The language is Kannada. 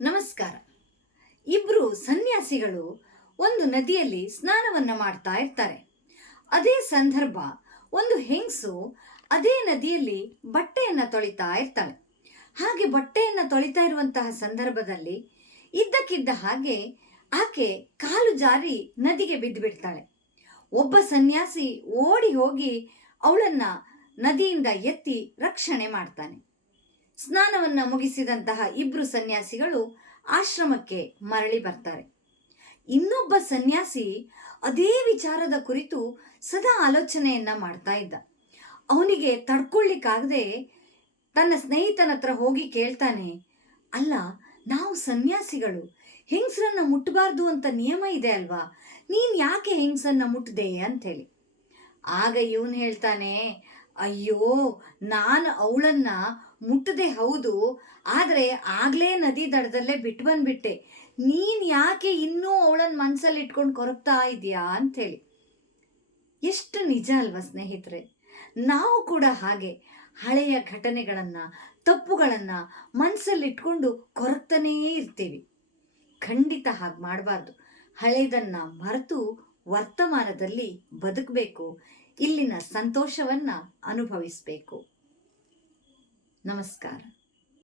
ನಮಸ್ಕಾರ. ಇಬ್ರು ಸನ್ಯಾಸಿಗಳು ಒಂದು ನದಿಯಲ್ಲಿ ಸ್ನಾನವನ್ನ ಮಾಡ್ತಾ ಇರ್ತಾರೆ. ಅದೇ ಸಂದರ್ಭ ಒಂದು ಹೆಂಗಸು ಅದೇ ನದಿಯಲ್ಲಿ ಬಟ್ಟೆಯನ್ನ ತೊಳಿತಾ ಇರ್ತಾಳೆ. ಹಾಗೆ ಬಟ್ಟೆಯನ್ನ ತೊಳಿತಾ ಇರುವಂತಹ ಸಂದರ್ಭದಲ್ಲಿ ಇದ್ದಕ್ಕಿದ್ದ ಹಾಗೆ ಆಕೆ ಕಾಲು ಜಾರಿ ನದಿಗೆ ಬಿದ್ದು ಬಿಡ್ತಾಳೆ. ಒಬ್ಬ ಸನ್ಯಾಸಿ ಓಡಿ ಹೋಗಿ ಅವಳನ್ನ ನದಿಯಿಂದ ಎತ್ತಿ ರಕ್ಷಣೆ ಮಾಡ್ತಾನೆ. ಸ್ನಾನವನ್ನ ಮುಗಿಸಿದಂತಹ ಇಬ್ರು ಸನ್ಯಾಸಿಗಳು ಆಶ್ರಮಕ್ಕೆ ಮರಳಿ ಬರ್ತಾರೆ. ಇನ್ನೊಬ್ಬ ಸನ್ಯಾಸಿ ಅದೇ ವಿಚಾರದ ಕುರಿತು ಸದಾ ಆಲೋಚನೆಯನ್ನ ಮಾಡ್ತಾ ಇದ್ದ. ಅವನಿಗೆ ತಡ್ಕೊಳ್ಳಿಕ್ಕಾಗದೆ ತನ್ನ ಸ್ನೇಹಿತನ ಹತ್ರ ಹೋಗಿ ಕೇಳ್ತಾನೆ, ಅಲ್ಲ, ನಾವು ಸನ್ಯಾಸಿಗಳು ಹೆಂಗಸರನ್ನ ಮುಟ್ಟಬಾರ್ದು ಅಂತ ನಿಯಮ ಇದೆ ಅಲ್ವಾ, ನೀನ್ ಯಾಕೆ ಹೆಂಗಸನ್ನ ಮುಟ್ಟದೆ ಅಂತೇಳಿ. ಆಗ ಇವನು ಹೇಳ್ತಾನೆ, ಅಯ್ಯೋ, ನಾನು ಅವಳನ್ನ ಮುಟ್ಟದೆ ಹೌದು, ಆದರೆ ಆಗ್ಲೇ ನದಿ ದಡದಲ್ಲೇ ಬಿಟ್ಟು ಬಂದ್ಬಿಟ್ಟೆ. ನೀನ್ ಯಾಕೆ ಇನ್ನೂ ಅವಳನ್ನ ಮನಸ್ಸಲ್ಲಿ ಇಟ್ಕೊಂಡು ಕೊರಗ್ತಾ ಇದೆಯಾ ಅಂಥೇಳಿ. ಎಷ್ಟು ನಿಜ ಅಲ್ವಾ ಸ್ನೇಹಿತರೆ? ನಾವು ಕೂಡ ಹಾಗೆ ಹಳೆಯ ಘಟನೆಗಳನ್ನು, ತಪ್ಪುಗಳನ್ನು ಮನಸ್ಸಲ್ಲಿಟ್ಕೊಂಡು ಕೊರಗ್ತಾನೇ ಇರ್ತೀವಿ. ಖಂಡಿತ ಹಾಗೆ ಮಾಡಬಾರ್ದು. ಹಳೆಯದನ್ನ ಮರೆತು ವರ್ತಮಾನದಲ್ಲಿ ಬದುಕಬೇಕು, ಇಲ್ಲಿನ ಸಂತೋಷವನ್ನ ಅನುಭವಿಸಬೇಕು. ನಮಸ್ಕಾರ.